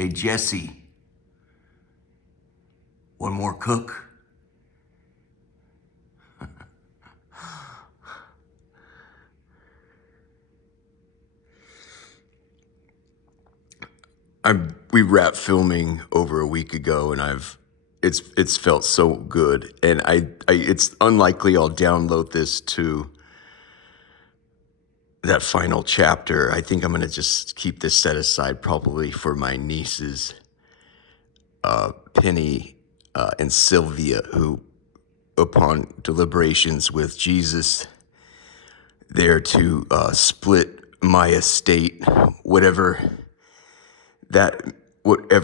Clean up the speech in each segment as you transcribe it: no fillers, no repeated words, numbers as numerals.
Hey, Jesse, one more cook? We wrapped filming over a week ago, and it's felt so good, and it's unlikely I'll download this to that final chapter. I think I'm gonna just keep this set aside probably for my nieces, Penny and Sylvia, who, upon deliberations with Jesus, there to split my estate, whatever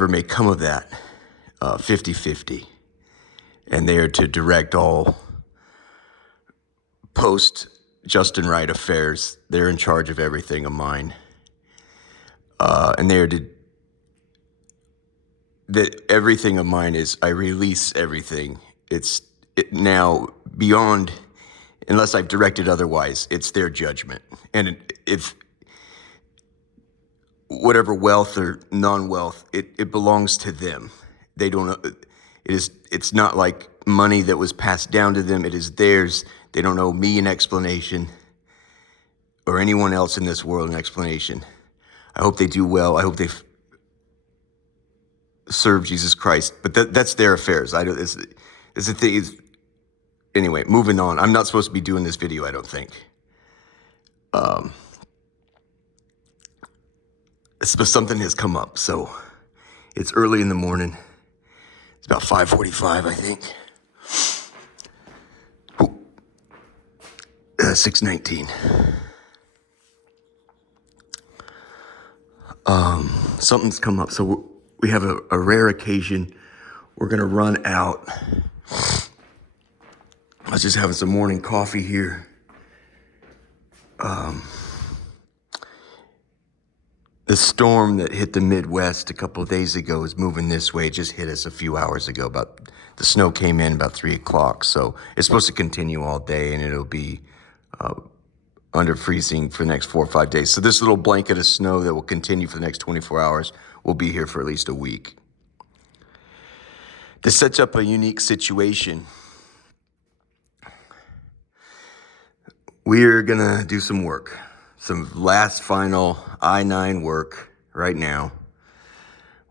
may come of that, 50-50. And they are to direct all post Justin Wright affairs. They're in charge of everything of mine. And they are everything of mine is, I release everything. It's now beyond, unless I've directed otherwise, it's their judgment. And if whatever wealth or non-wealth, it belongs to them. They don't, it's not like money that was passed down to them. It is theirs. They don't owe me an explanation or anyone else in this world an explanation. I hope they do well. I hope they serve Jesus Christ, but that's their affairs. It's the thing. Anyway, moving on. I'm not supposed to be doing this video, I don't think. But something has come up, so it's early in the morning. It's about 5:45, I think. 6:19. Something's come up, so we have a rare occasion. We're gonna run out. I was just having some morning coffee here. The storm that hit the Midwest a couple of days ago is moving this way. It just hit us a few hours ago. The snow came in about 3 o'clock, so it's supposed to continue all day, and it'll be under freezing for the next 4 or 5 days. So this little blanket of snow that will continue for the next 24 hours will be here for at least a week. This sets up a unique situation. We're gonna do some work, some last final I-9 work right now.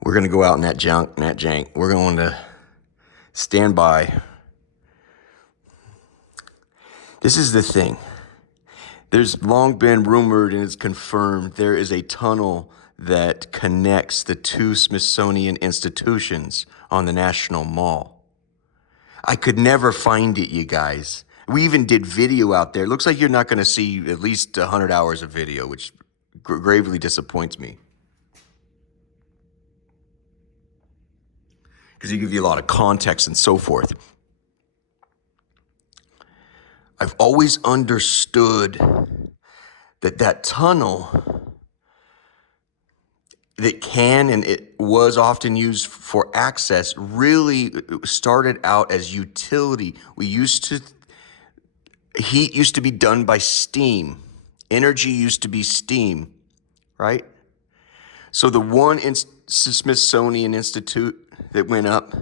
We're gonna go out in that jank. We're going to stand by. This is the thing. There's long been rumored, and it's confirmed, there is a tunnel that connects the two Smithsonian institutions on the National Mall. I could never find it, you guys. We even did video out there. It looks like you're not going to see at least 100 hours of video, which gravely disappoints me. Because you give you a lot of context and so forth. I've always understood that tunnel that can and it was often used for access really started out as utility. Heat used to be done by steam. Energy used to be steam, right? So the one Smithsonian Institute that went up,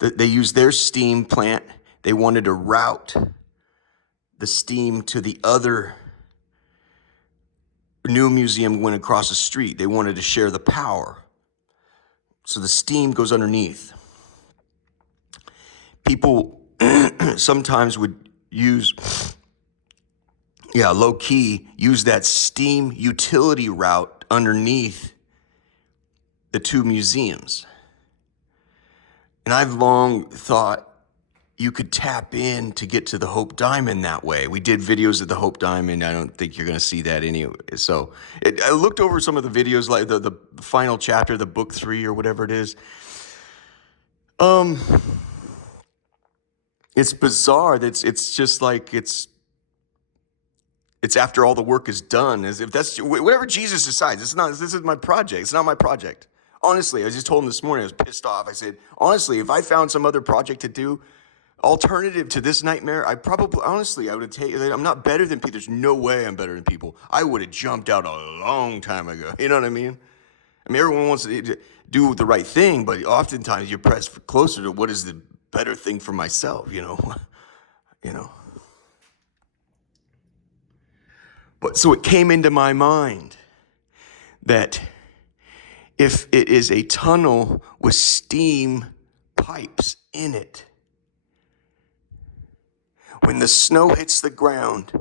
they used their steam plant. They wanted to route the steam to the other new museum went across the street. They wanted to share the power. So the steam goes underneath. People sometimes would use, low key, use that steam utility route underneath the two museums. And I've long thought you could tap in to get to the Hope Diamond that way. We did videos of the Hope Diamond. I don't think you're going to see that anyway. So I looked over some of the videos, like the final chapter, the book 3 or whatever it is. It's bizarre. It's just like it's after all the work is done. As if that's whatever Jesus decides. This is my project. It's not my project. Honestly, I just told him this morning, I was pissed off. I said, honestly, if I found some other project to do, alternative to this nightmare, I would have taken it. I'm not better than people. There's no way I'm better than people. I would have jumped out a long time ago. You know what I mean? I mean, everyone wants to do the right thing, but oftentimes you're pressed closer to what is the better thing for myself, you know. But so it came into my mind that if it is a tunnel with steam pipes in it, when the snow hits the ground,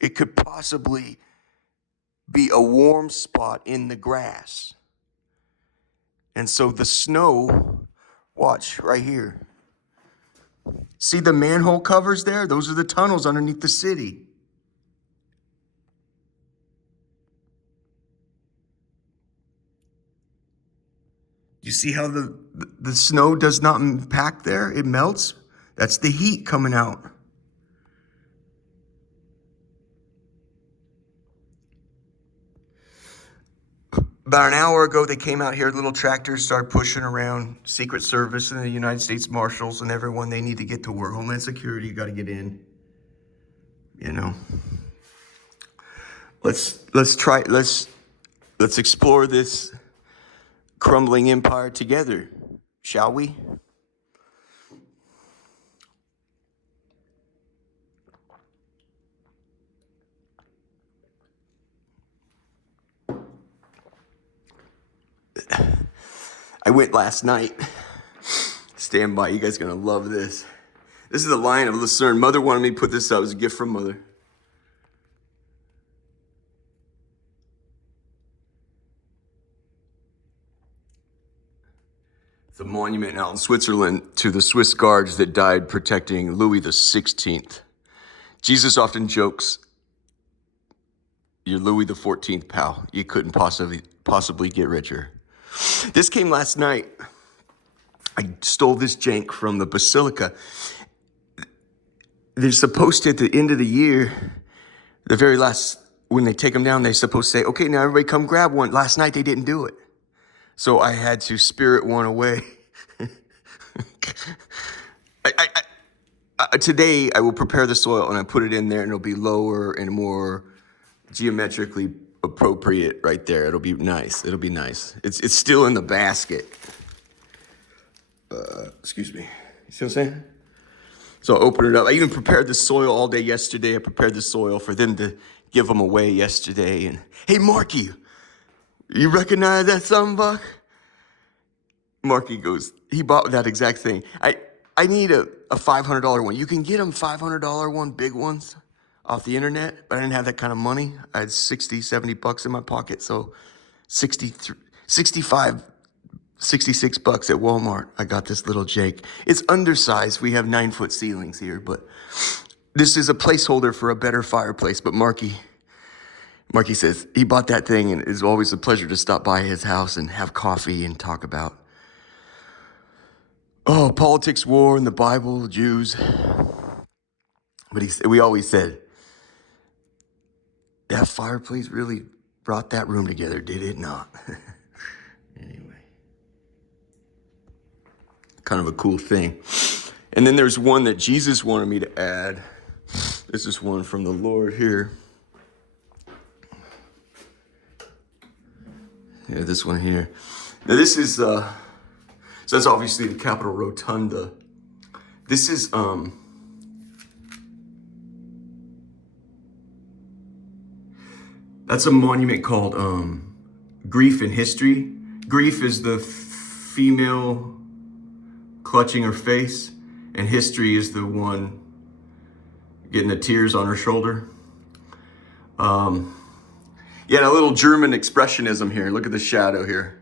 it could possibly be a warm spot in the grass. And so the snow, watch right here. See the manhole covers there? Those are the tunnels underneath the city. You see how the snow does not impact there? It melts. That's the heat coming out. About an hour ago, they came out here, little tractors started pushing around. Secret Service and the United States Marshals and everyone, they need to get to work. Homeland Security, you got to get in. Let's explore this crumbling empire together, shall we? I went last night. Stand by, you guys are gonna love this. This is the Lion of Lucerne. Mother wanted me to put this up as a gift from Mother. It's a monument out in Switzerland to the Swiss guards that died protecting Louis XVI. Jesus often jokes, "You're Louis XIV, pal. You couldn't possibly get richer." This came last night. I stole this jank from the Basilica. They're supposed to, at the end of the year, the very last, when they take them down, they're supposed to say, "Okay, now everybody come grab one." Last night they didn't do it. So I had to spirit one away. Today I will prepare the soil and I put it in there and it'll be lower and more geometrically appropriate right there. It'll be nice. It's still in the basket. Excuse me. You see what I'm saying? So I'll open it up. I even prepared the soil all day yesterday. I prepared the soil for them to give them away yesterday. And hey, Marky, you recognize that $7? Marky goes, he bought that exact thing. I need a $500 one. You can get them $500 one, big ones, off the internet, but I didn't have that kind of money. I had 60, 70 bucks in my pocket. So 65, 66 bucks at Walmart. I got this little Jake. It's undersized. We have 9-foot ceilings here, but this is a placeholder for a better fireplace. But Marky says he bought that thing and it's always a pleasure to stop by his house and have coffee and talk about politics, war, and the Bible, Jews. But we always said, that fireplace really brought that room together, did it not? Anyway. Kind of a cool thing. And then there's one that Jesus wanted me to add. This is one from the Lord here. Yeah, this one here. Now this is, so that's obviously the Capitol Rotunda. This is, that's a monument called Grief in History. Grief is the female clutching her face, and history is the one getting the tears on her shoulder. Yeah, a little German expressionism here. Look at the shadow here.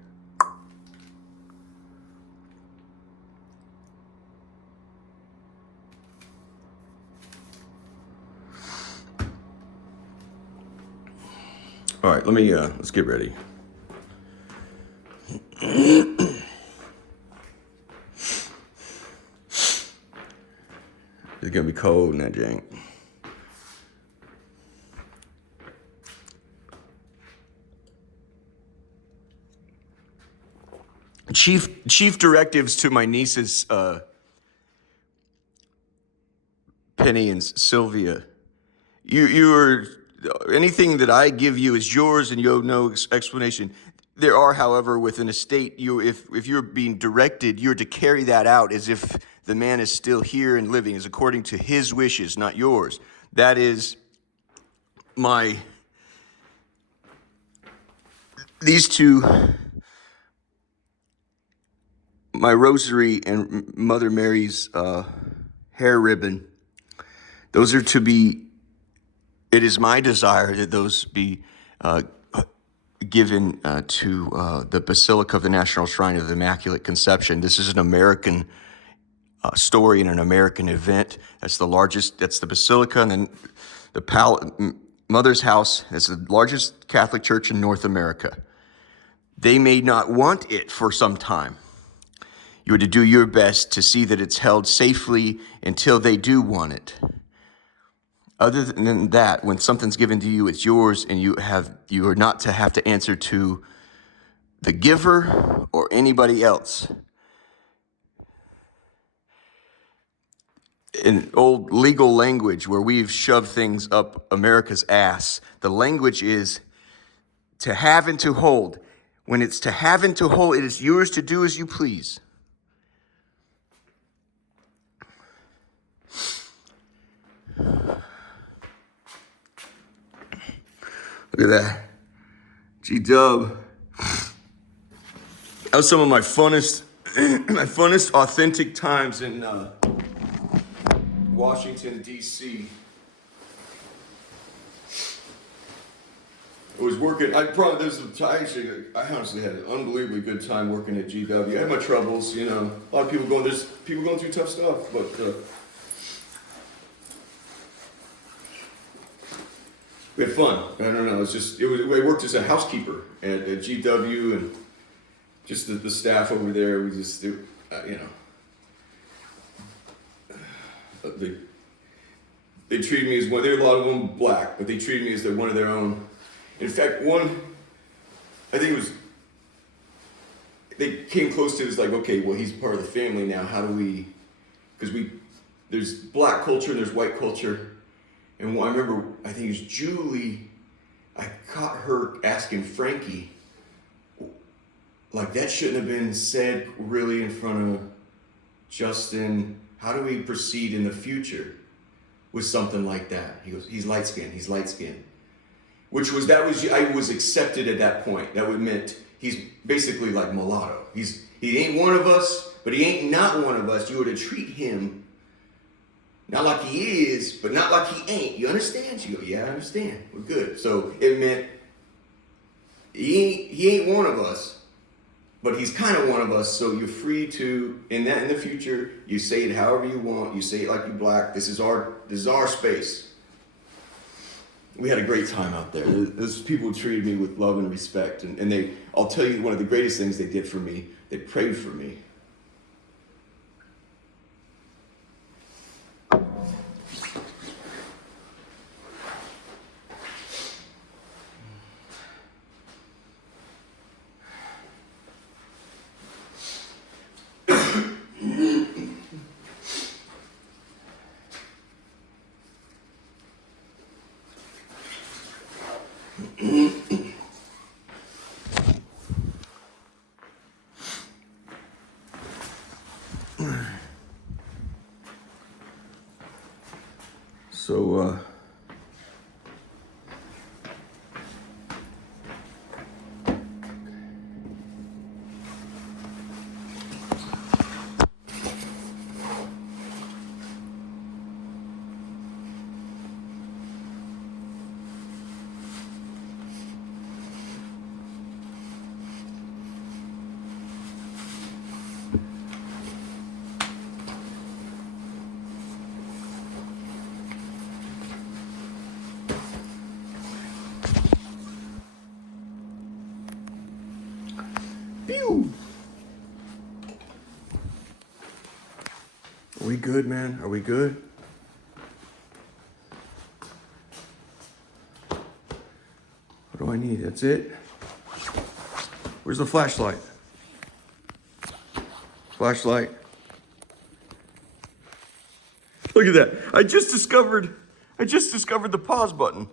All right, let's get ready. It's gonna be cold in that jank. Chief directives to my nieces, Penny and Sylvia. You are anything that I give you is yours and you have no explanation. There are, however, within a state, if you're being directed, you're to carry that out as if the man is still here and living, is according to his wishes, not yours. That is these two, my rosary and Mother Mary's hair ribbon, those are to be, it is my desire that those be given to the Basilica of the National Shrine of the Immaculate Conception. This is an American story and an American event. That's the largest, that's the Basilica, and then the Mother's House. That's the largest Catholic church in North America. They may not want it for some time. You are to do your best to see that it's held safely until they do want it. Other than that, when something's given to you, it's yours, and you are not to have to answer to the giver or anybody else. In old legal language where we've shoved things up America's ass, the language is to have and to hold. When it's to have and to hold, it is yours to do as you please. Look at that. G-Dub. That was some of my funnest, authentic times in Washington, D.C. I was working, I honestly had an unbelievably good time working at GW. I had my troubles, you know, a lot of people going through tough stuff, but we had fun. I don't know, I worked as a housekeeper at GW, and just the staff over there, we just, you know, they treated me as one, there were a lot of them black, but they treated me as one of their own. In fact, I think it was, they came close to it, like, okay, well, he's part of the family now, how do we, because there's black culture and there's white culture, and I remember, I think it was Julie, I caught her asking Frankie, like, that shouldn't have been said really in front of Justin, how do we proceed in the future with something like that? He goes, he's light-skinned. I was accepted at that point. That would meant he's basically like mulatto. He ain't one of us, but he ain't not one of us. You were to treat him not like he is, but not like he ain't. You understand? She go, yeah, I understand. We're good. So it meant he ain't one of us, but he's kind of one of us. So you're free to, in the future, you say it however you want. You say it like you're black. This is our space. We had a great time out there. Those people treated me with love and respect. And I'll tell you, one of the greatest things they did for me, they prayed for me. So, pew. Are we good, man? Are we good? What do I need? That's it? Where's the flashlight? Flashlight. Look at that. I just discovered the pause button.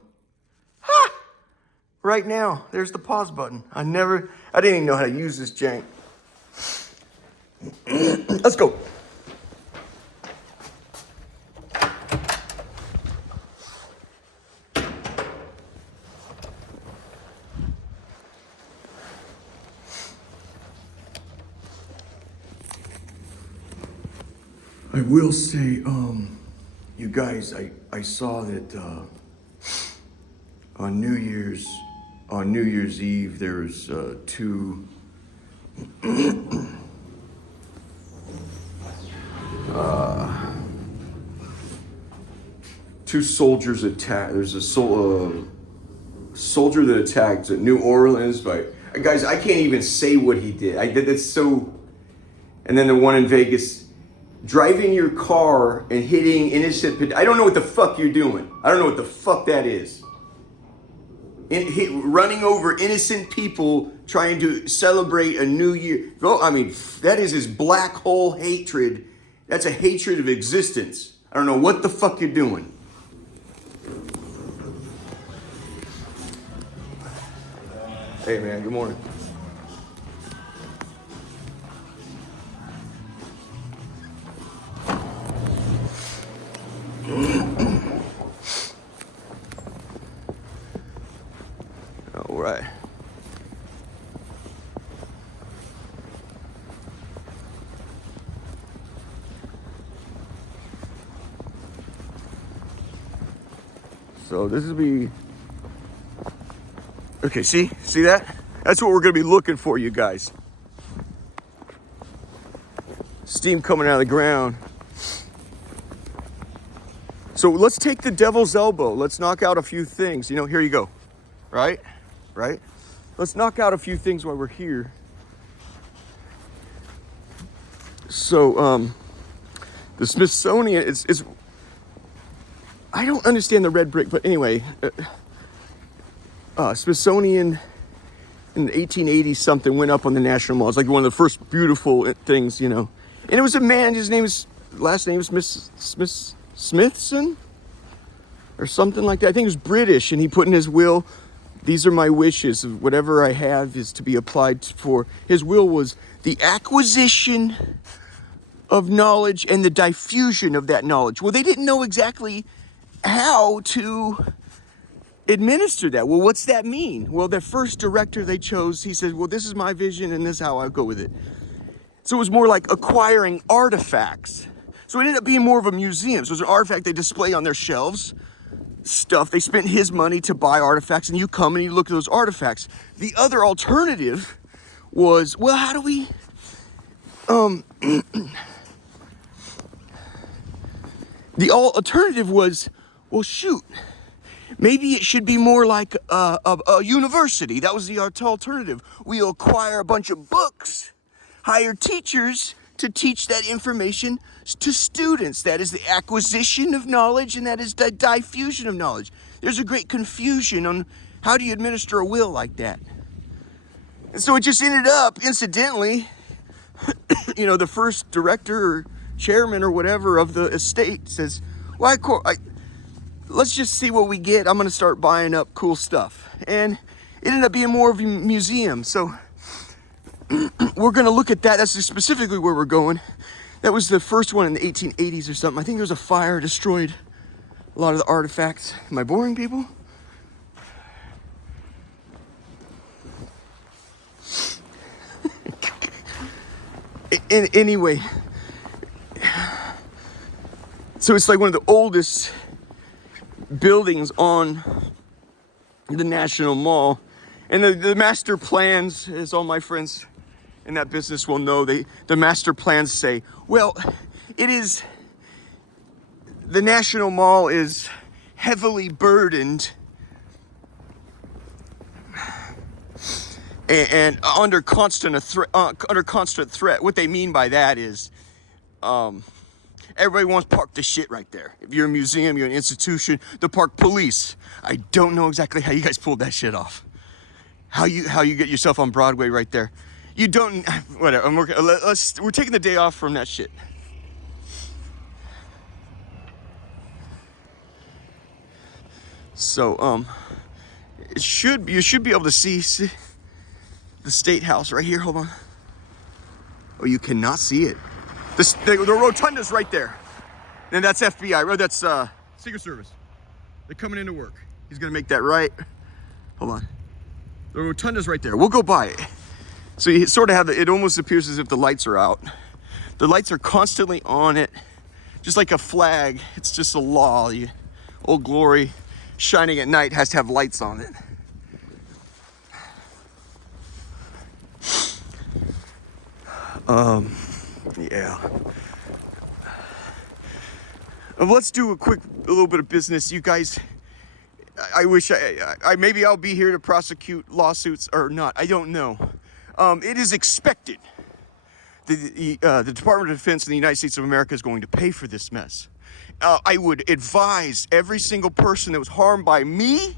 right now. There's the pause button. I didn't even know how to use this jank. Let's go. I will say, you guys, I saw that on New Year's Eve there was two soldiers attacked. There's a soldier that attacked at New Orleans. But guys, I can't even say what he did. I did that so. And then the one in Vegas. Driving your car and hitting innocent. I don't know what the fuck you're doing. I don't know what the fuck that is. Running over innocent people trying to celebrate a new year. I mean, that is his black hole hatred. That's a hatred of existence. I don't know what the fuck you're doing. Hey man, good morning. All right. So this will be, okay, see that? That's what we're gonna be looking for, you guys. Steam coming out of the ground. So let's take the devil's elbow. Let's knock out a few things. You know, here you go. Right? Let's knock out a few things while we're here. So, the Smithsonian is I don't understand the red brick, but anyway, Smithsonian in the 1880s something went up on the National Mall. It's like one of the first beautiful things, you know. And it was a man, last name is Smithson or something like that. I think it was British, and he put in his will, these are my wishes. Whatever I have is to be applied for. His will was the acquisition of knowledge and the diffusion of that knowledge. Well, they didn't know exactly how to administer that. Well, what's that mean? Well, their first director they chose, he said, well, this is my vision and this is how I go with it. So it was more like acquiring artifacts. So it ended up being more of a museum. So it was an artifact they display on their shelves. Stuff. They spent his money to buy artifacts, and you come and you look at those artifacts. The other alternative was, well, how do we the alternative was, well, shoot, maybe it should be more like a university. That was the alternative. We acquire a bunch of books, hire teachers to teach that information to students. That is the acquisition of knowledge, and that is the diffusion of knowledge. There's a great confusion on how do you administer a will like that. And so it just ended up, incidentally, you know, the first director or chairman or whatever of the estate says, well, let's just see what we get. I'm going to start buying up cool stuff. And it ended up being more of a museum. So we're going to look at that. That's specifically where we're going. That was the first one in the 1880s or something. I think there was a fire, destroyed a lot of the artifacts. Am I boring people? Anyway, so it's like one of the oldest buildings on the National Mall. And the master plans, as all my friends in that business will know, the master plans say, well, the National Mall is heavily burdened and under constant threat. What they mean by that is, everybody wants to park the shit right there. If you're a museum, you're an institution, the park police. I don't know exactly how you guys pulled that shit off. How you get yourself on Broadway right there. You don't, whatever, we're taking the day off from that shit. So, you should be able to see the State House right here. Hold on. Oh, you cannot see it. The rotunda's right there. And that's FBI, or that's Secret Service. They're coming into work. He's gonna make that right. Hold on. The rotunda's right there. We'll go by it. So you sort of have it almost appears as if the lights are out. The lights are constantly on it, just like a flag. It's just a law. Old Glory shining at night has to have lights on it. Yeah. Let's do a little bit of business. You guys, I wish maybe I'll be here to prosecute lawsuits or not. I don't know. It is expected the Department of Defense in the United States of America is going to pay for this mess. I would advise every single person that was harmed by me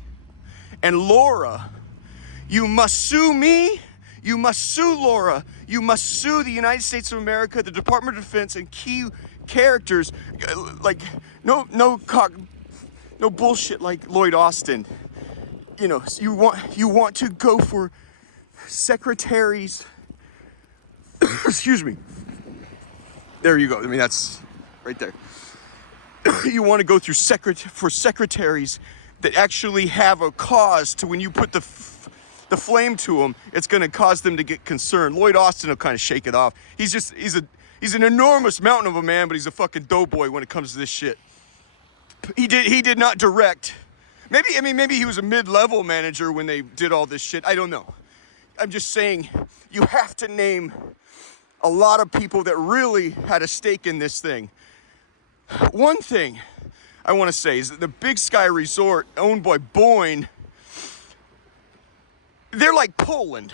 and Laura, you must sue me, you must sue Laura, you must sue the United States of America, the Department of Defense, and key characters, like no bullshit like Lloyd Austin. You know, you want to go for secretaries. Excuse me. There you go. I mean, that's right there. You want to go through secretaries that actually have a cause to when you put the flame to them, it's going to cause them to get concerned. Lloyd Austin will kind of shake it off. He's an enormous mountain of a man, but he's a fucking doughboy when it comes to this shit. He did not direct. Maybe he was a mid-level manager when they did all this shit. I don't know. I'm just saying you have to name a lot of people that really had a stake in this thing. One thing I want to say is that the Big Sky Resort, owned by Boeing, they're like Poland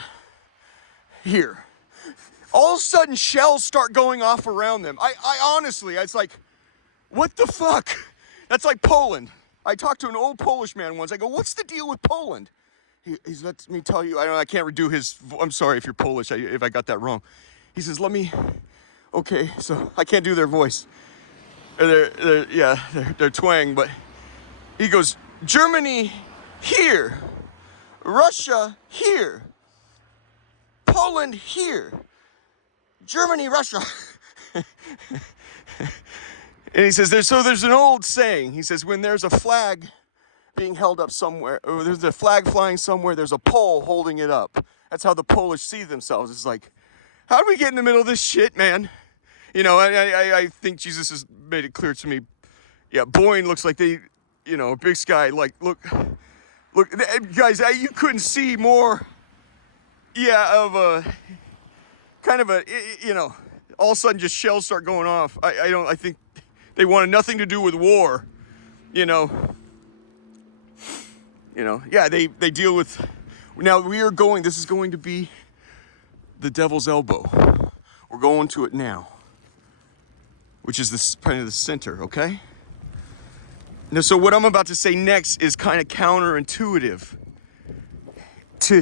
here. All of a sudden, shells start going off around them. I honestly, it's like, what the fuck? That's like Poland. I talked to an old Polish man once. I go, what's the deal with Poland? He's let me tell you. I can't redo his. I'm sorry if you're Polish. If I got that wrong. He says, okay, so I can't do their voice. Their twang, but he goes, Germany here, Russia here, Poland here, Germany, Russia. And he says, there's an old saying. He says, when there's a flag being held up somewhere, or there's a flag flying somewhere, there's a pole holding it up. That's how the Polish see themselves. It's like, how do we get in the middle of this shit, man? You know, I think Jesus has made it clear to me. Yeah, Boeing looks like they, Big Sky, like, look, guys, you couldn't see more, of a, kind of a, all of a sudden just shells start going off. I think they wanted nothing to do with war, Yeah, they deal with, now this is going to be the devil's elbow. We're going to it now, which is kind of the center, okay? Now, so what I'm about to say next is kind of counterintuitive. To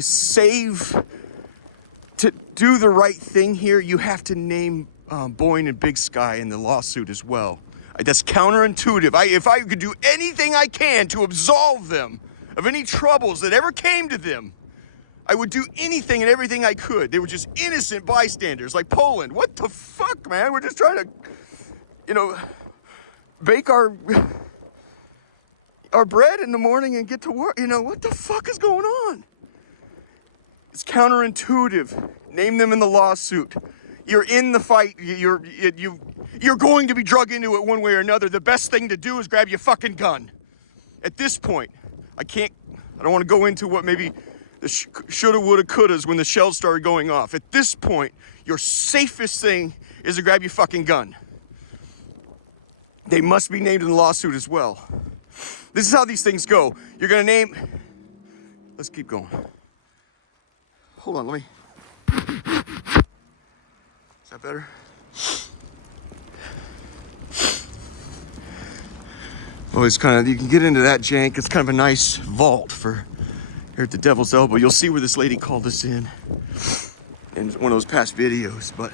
do the right thing here, you have to name Boeing and Big Sky in the lawsuit as well. That's counterintuitive. If I could do anything I can to absolve them of any troubles that ever came to them, I would do anything and everything I could. They were just innocent bystanders, like Poland. What the fuck, man? We're just trying to, bake our bread in the morning and get to work. What the fuck is going on? It's counterintuitive. Name them in the lawsuit. You're in the fight. You're going to be drug into it one way or another. The best thing to do is grab your fucking gun. At this point, I don't want to go into what maybe the shoulda, woulda, couldas when the shells started going off. At this point, your safest thing is to grab your fucking gun. They must be named in the lawsuit as well. This is how these things go. You're gonna name. Let's keep going. Hold on, let me. Is that better? Well, it's kind of, you can get into that jank. It's kind of a nice vault for here at the Devil's Elbow. You'll see where this lady called us in one of those past videos, but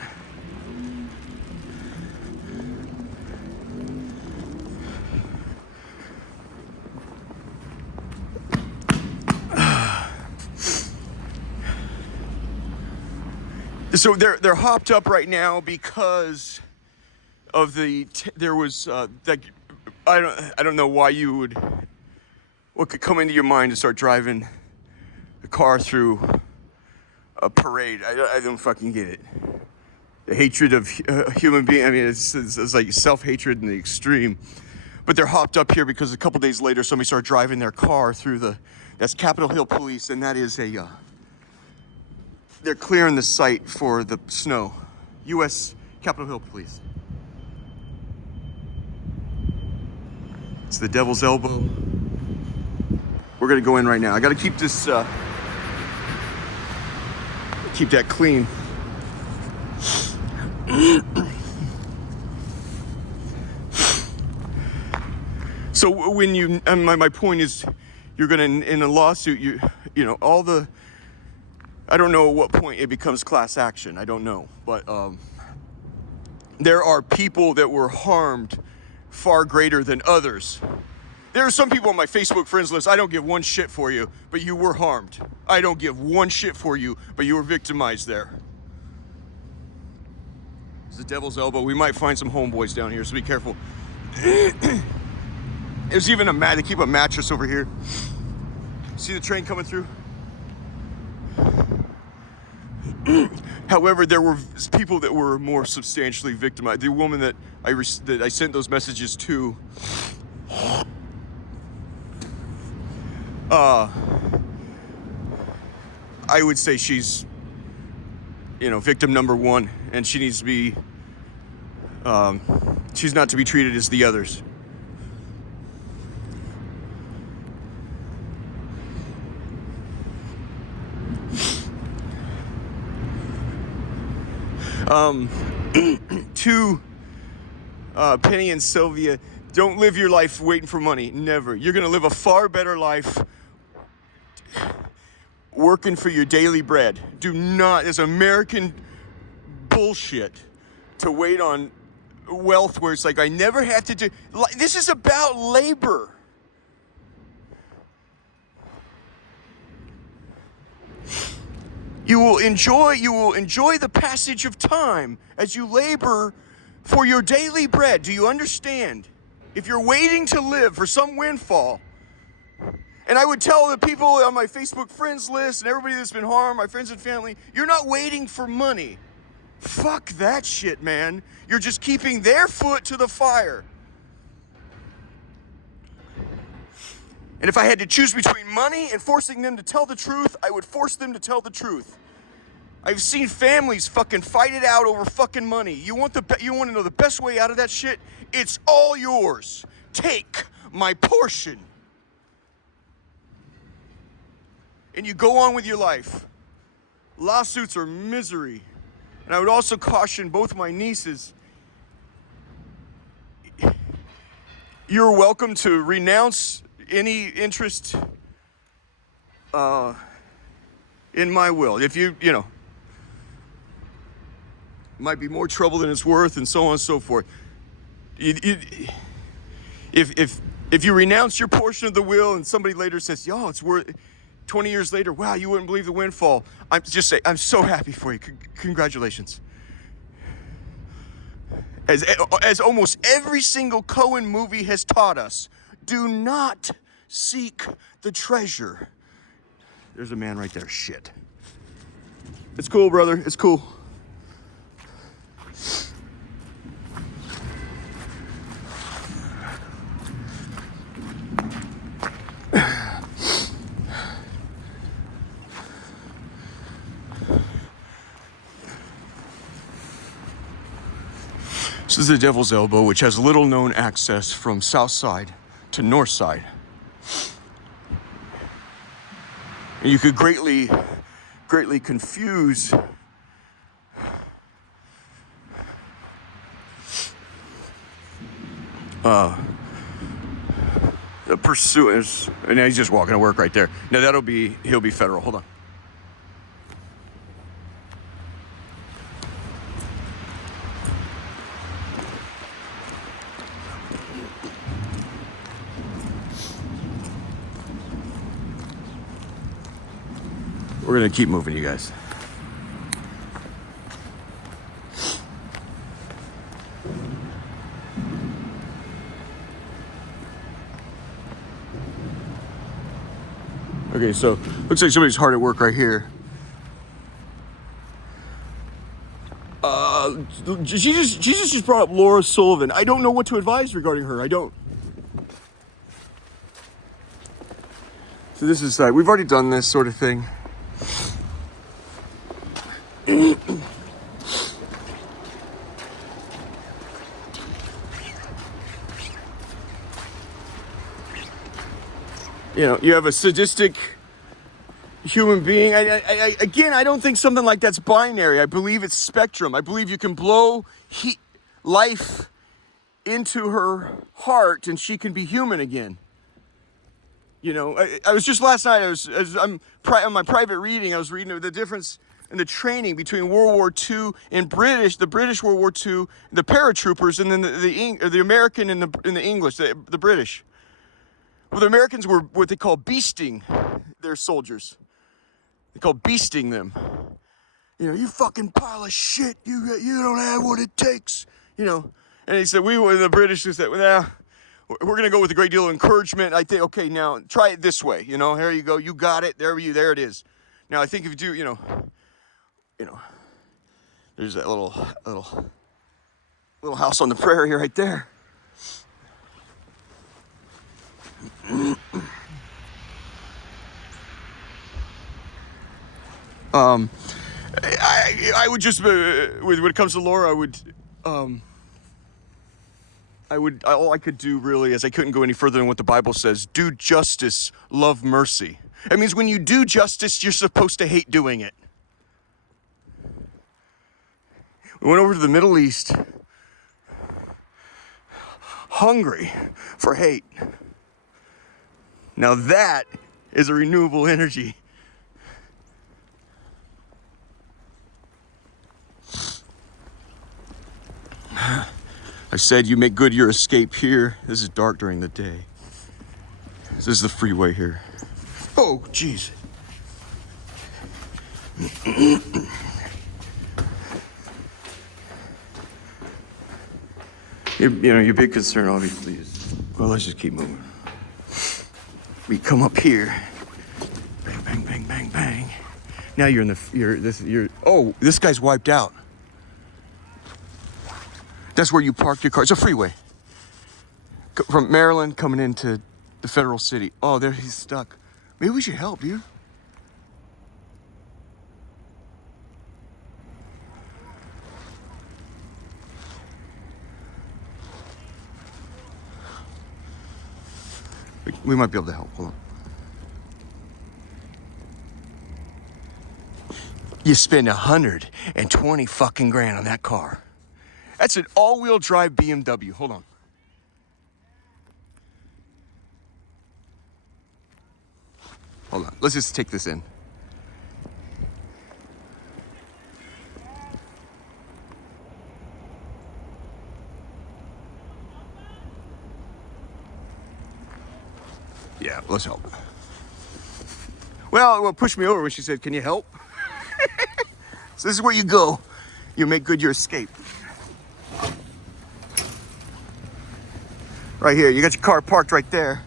So they're hopped up right now because of there was like I don't know why you would, what could come into your mind to start driving a car through a parade. I don't fucking get it. The hatred of human being. I mean, it's like self-hatred in the extreme. But they're hopped up here because a couple days later somebody started driving their car through that's Capitol Hill Police, and that is they're clearing the site for the snow. U.S. Capitol Hill Police. It's the Devil's Elbow. We're gonna go in right now. I gotta keep this, keep that clean. So when you, and my point is, you're gonna, in a lawsuit, you know, I don't know at what point it becomes class action. I don't know, but there are people that were harmed far greater than others. There are some people on my Facebook friends list, I don't give one shit for you, but you were harmed. I don't give one shit for you, but you were victimized there. It's the Devil's Elbow. We might find some homeboys down here, so be careful. There's even they keep a mattress over here. See the train coming through? However, there were people that were more substantially victimized. The woman that I sent those messages to, I would say she's, you know, victim number one, and she needs to be, she's not to be treated as the others. To Penny and Sylvia, don't live your life waiting for money. Never. You're gonna live a far better life working for your daily bread. Do not, it's American bullshit to wait on wealth where it's like, I never have to do, this is about labor. You will enjoy the passage of time as you labor for your daily bread. Do you understand? If you're waiting to live for some windfall, and I would tell the people on my Facebook friends list and everybody that's been harmed, my friends and family, you're not waiting for money. Fuck that shit, man. You're just keeping their foot to the fire. And if I had to choose between money and forcing them to tell the truth, I would force them to tell the truth. I've seen families fucking fight it out over fucking money. You want to know the best way out of that shit? It's all yours. Take my portion. And you go on with your life. Lawsuits are misery. And I would also caution both my nieces, you're welcome to renounce any interest in my will. If you know, might be more trouble than it's worth, and so on and so forth. If you renounce your portion of the will, and somebody later says, "Yo, it's worth," 20 years later, wow, you wouldn't believe the windfall. I'm so happy for you. Congratulations. As almost every single Coen movie has taught us, do not seek the treasure. There's a man right there. Shit. It's cool, brother. It's cool. This is the Devil's Elbow, which has little known access from south side to north side. And you could greatly confuse the pursuers. And now he's just walking to work right there. Now he'll be federal. Hold on. We're gonna keep moving, you guys. Okay, so looks like somebody's hard at work right here. Jesus just brought up Laura Sullivan. I don't know what to advise regarding her. I don't. So this is we've already done this sort of thing. You know, you have a sadistic human being. Again, I don't think something like that's binary. I believe it's spectrum. I believe you can blow life into her heart and she can be human again. You know, I was just last night, on my private reading, I was reading the difference in the training between World War II and the British World War II, the paratroopers, and then the American and the English, the British. Well, the Americans were what they call beasting their soldiers. They call beasting them. You know, you fucking pile of shit. You don't have what it takes. You know, and he said the British said, well, we're going to go with a great deal of encouragement. I think, okay, now try it this way. You know, here you go. You got it. There it is. Now I think if you do, you know, there's that little house on the prairie here right there. I would just when it comes to Laura, all I could do really is I couldn't go any further than what the Bible says. Do justice, love mercy. It means when you do justice, you're supposed to hate doing it. We went over to the Middle East, hungry for hate. Now that is a renewable energy. I said you make good your escape here. This is dark during the day. This is the freeway here. Oh, jeez. Your big concern obviously is, well, let's just keep moving. We come up here. Bang, bang, bang, bang, bang. Now this guy's wiped out. That's where you park your car. It's a freeway. From Maryland coming into the federal city. Oh, there he's stuck. Maybe we should help, dude. We might be able to help. Hold on. You spend 120 fucking grand on that car. That's an all-wheel drive BMW. Hold on. Hold on. Let's just take this in. Yeah, let's help. Well, pushed me over when she said, "Can you help?" So this is where you go. You make good your escape. Right here, you got your car parked right there.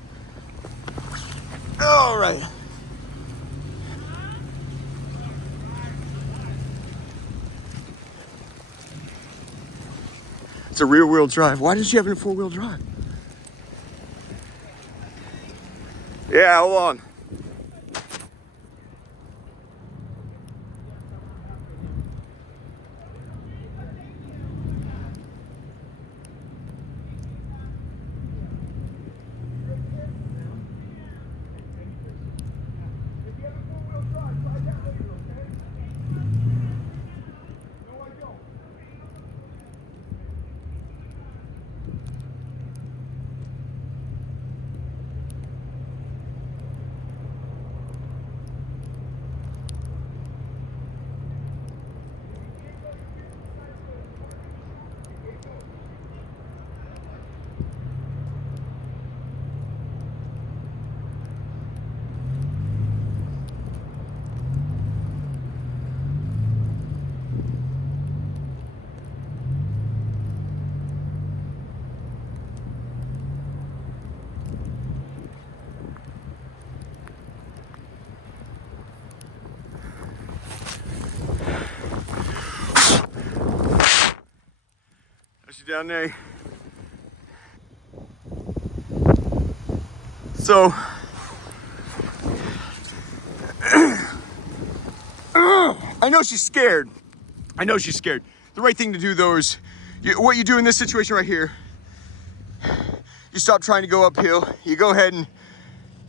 All right. It's a rear-wheel drive. Why does she have it in four-wheel drive? Yeah, hold on. down there. So, I know she's scared. I know she's scared. The right thing to do though is, what you do in this situation right here, you stop trying to go uphill. You go ahead and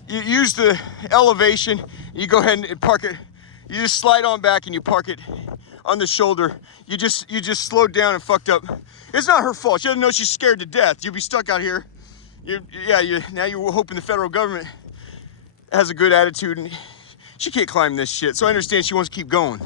you use the elevation. You go ahead and park it. You just slide on back and you park it on the shoulder. You just slowed down and fucked up. It's not her fault. She doesn't know she's scared to death. You'll be stuck out here. Now you're hoping the federal government has a good attitude, and she can't climb this shit. So I understand she wants to keep going.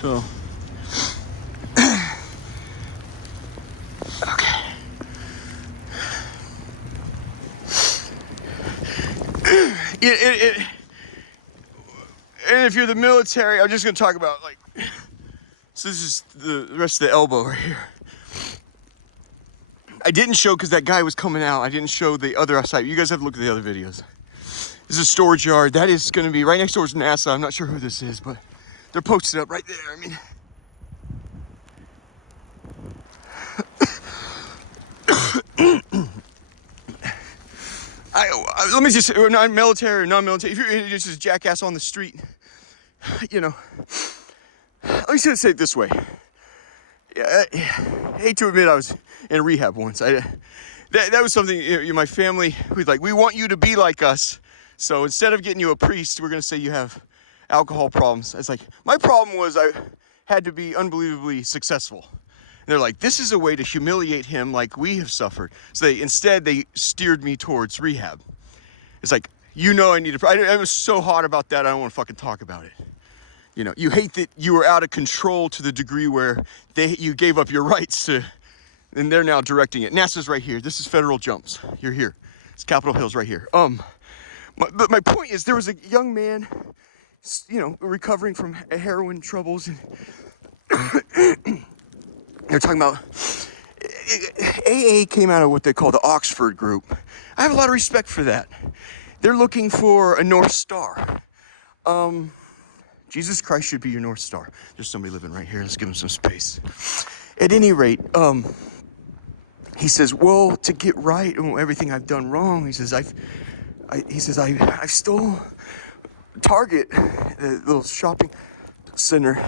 So, okay. And if you're the military, I'm just gonna talk about like, so this is the rest of the elbow right here. I didn't show because that guy was coming out. I didn't show the other side. You guys have to look at the other videos. This is a storage yard. That is gonna be right next door to NASA. I'm not sure who this is, but they're posted up right there. I mean, let me just, we're not military or non-military. If you're just a jackass on the street, you know, let me just say it this way. Yeah, I hate to admit I was in rehab once. That was something, my family was like, we want you to be like us. So instead of getting you a priest, we're gonna say you have alcohol problems. It's like, my problem was I had to be unbelievably successful. And they're like, this is a way to humiliate him like we have suffered. So instead they steered me towards rehab. It's like, I need to, I was so hot about that, I don't want to fucking talk about it. You know, you hate that you were out of control to the degree where you gave up your rights to, and they're now directing it. NASA's right here. This is Federal Jumps. You're here. It's Capitol Hill's right here. But my point is, there was a young man, recovering from heroin troubles, and they're talking about AA came out of what they call the Oxford group. I have a lot of respect for that. They're looking for a North Star. Jesus Christ should be your North Star. There's somebody living right here. Let's give him some space. At any rate, he says, well, to get right and everything I've done wrong, he says, I stole Target, the little shopping center.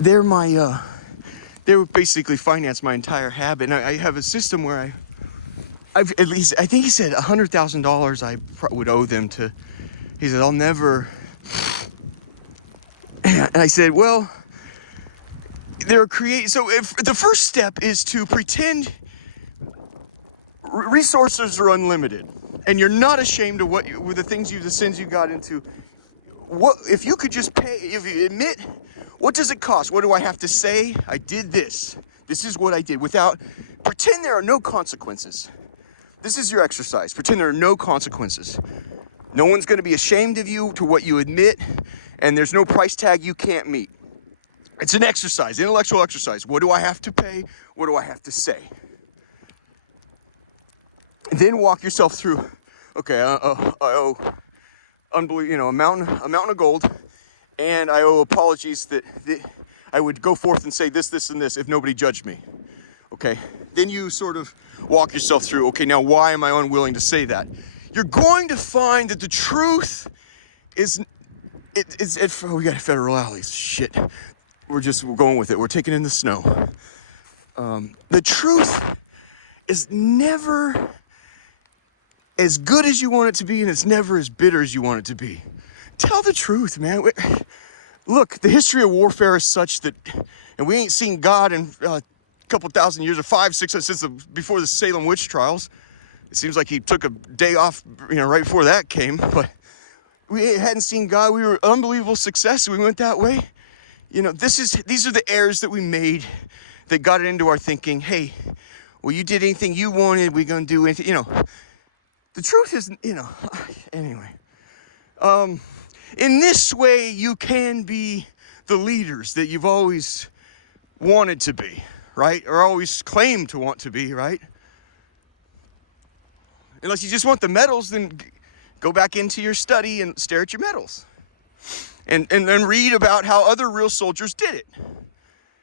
They would basically finance my entire habit. And I have a system where I think he said $100,000 I would owe them to. He said, I'll never. And I said, well, so if the first step is to pretend resources are unlimited and you're not ashamed of the sins you got into. What if you could just pay, if you admit, what does it cost? What do I have to say? I did this. This is what I did. Pretend there are no consequences. This is your exercise. Pretend there are no consequences. No one's going to be ashamed of you to what you admit, and there's no price tag you can't meet. It's an exercise, intellectual exercise. What do I have to pay? What do I have to say? And then walk yourself through. Okay, I owe, a mountain of gold, and I owe apologies that I would go forth and say this, and this if nobody judged me. Okay, then you sort of walk yourself through. Okay, now why am I unwilling to say that? You're going to find that the truth is, we got federal alleys. Shit, we're going with it. We're taking in the snow. The truth is never as good as you want it to be, and it's never as bitter as you want it to be. Tell the truth, man. Look, the history of warfare is such that, and we ain't seen God in a couple thousand years, or 500, 600, since before the Salem witch trials. It seems like he took a day off, right before that came, but we hadn't seen God. We were unbelievable success. We went that way. These are the errors that we made that got it into our thinking. Hey, well, you did anything you wanted, we're going to do anything, The truth is, anyway. In this way, you can be the leaders that you've always wanted to be, right? Or always claimed to want to be, right? Unless you just want the medals, then go back into your study and stare at your medals. And then read about how other real soldiers did it.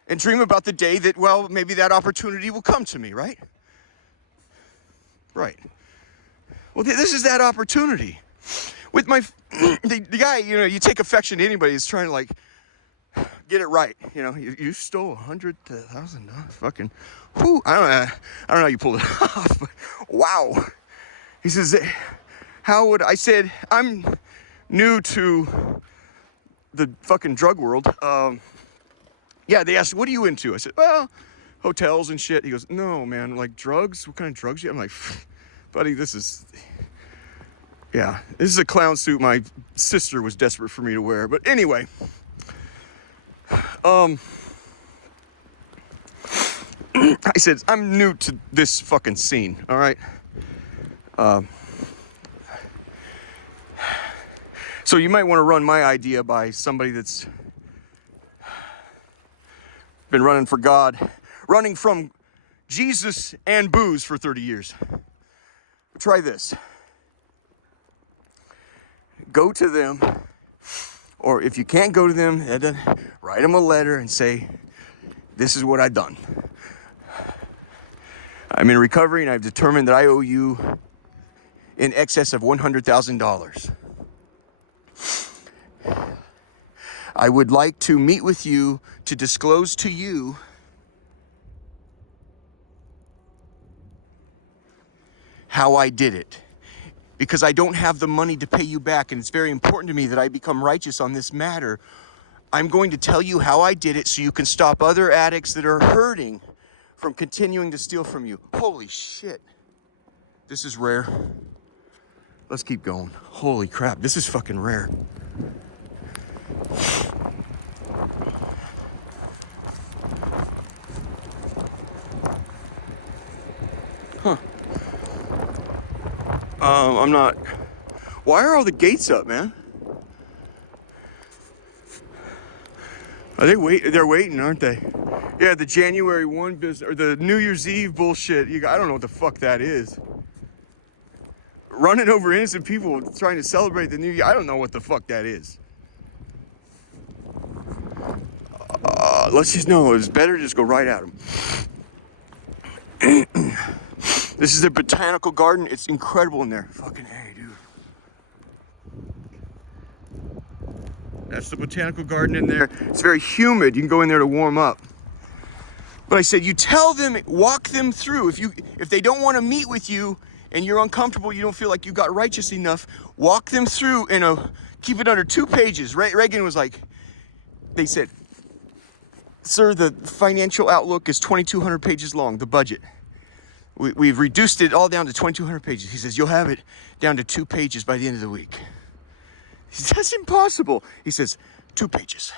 And dream about the day that, well, maybe that opportunity will come to me, right? Right. Well, this is that opportunity. With the guy, you take affection to anybody who's trying to, like, get it right. You stole $100,000, fucking, whoo, I don't know how you pulled it off, but wow. He says, I said, I'm new to the fucking drug world. Yeah, they asked, what are you into? I said, well, hotels and shit. He goes, no, man, like drugs? What kind of drugs? I'm like, buddy, this is a clown suit my sister was desperate for me to wear. But anyway, I said, I'm new to this fucking scene, all right? So you might want to run my idea by somebody that's been running for God, running from Jesus and booze for 30 years. Try this. Go to them, or if you can't go to them, write them a letter and say, this is what I've done. I'm in recovery and I've determined that I owe you in excess of $100,000. I would like to meet with you to disclose to you how I did it. Because I don't have the money to pay you back, and it's very important to me that I become righteous on this matter. I'm going to tell you how I did it so you can stop other addicts that are hurting from continuing to steal from you. Holy shit. This is rare. Let's keep going. Holy crap, this is fucking rare. Huh. I'm not... Why are all the gates up, man? Are they They're waiting, aren't they? Yeah, the January 1 business, or the New Year's Eve bullshit. I don't know what the fuck that is. Running over innocent people trying to celebrate the New Year. I don't know what the fuck that is. Let's just know. It's better to just go right at them. This is the botanical garden. It's incredible in there. Fucking hey, dude. That's the botanical garden in there. It's very humid. You can go in there to warm up. But I said, you tell them, walk them through. If they don't want to meet with you and you're uncomfortable, you don't feel like you got righteous enough, walk them through keep it under 2 pages. Reagan was like, they said, sir, the financial outlook is 2,200 pages long, the budget. We've reduced it all down to 2,200 pages. He says, you'll have it down to 2 pages by the end of the week. He says, that's impossible. He says, 2 pages.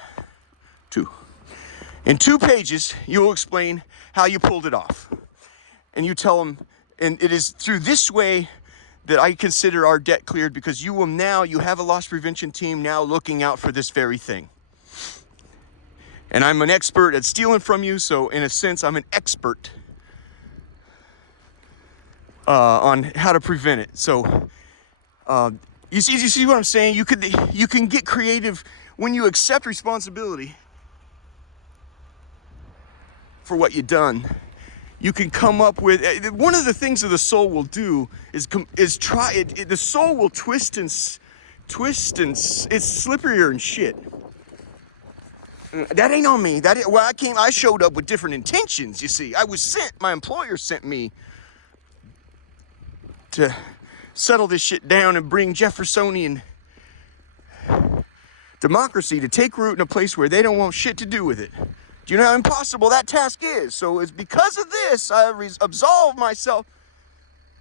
2. In 2 pages, you will explain how you pulled it off. And you tell them, and it is through this way that I consider our debt cleared, because you have a loss prevention team now looking out for this very thing. And I'm an expert at stealing from you, so in a sense, I'm an expert on how to prevent it. So, you see what I'm saying? You can get creative when you accept responsibility for what you've done. You can come up with one of the things that the soul will do is try it. The soul will twist and it's slipperier and shit. That ain't on me. I showed up with different intentions. You see, my employer sent me to settle this shit down and bring Jeffersonian democracy to take root in a place where they don't want shit to do with it. Do you know how impossible that task is? So it's because of this I absolve myself.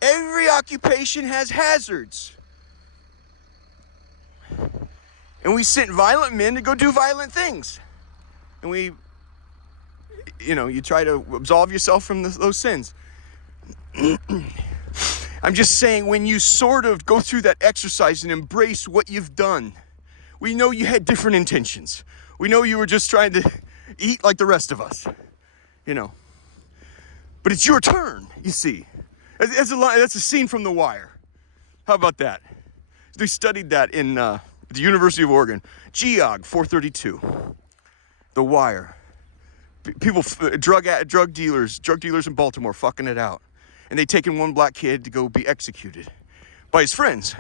Every occupation has hazards. And we sent violent men to go do violent things. And you try to absolve yourself from those sins. I'm just saying, when you sort of go through that exercise and embrace what you've done, we know you had different intentions. We know you were just trying to eat like the rest of us, you know. But it's your turn, you see. That's a scene from The Wire. How about that? They studied that in the University of Oregon. Geog 432. The Wire. People, drug dealers in Baltimore fucking it out. And they taken one black kid to go be executed by his friends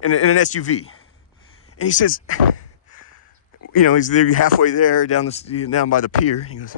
in an SUV. And he says, you know, he's there halfway there down by the pier. He goes,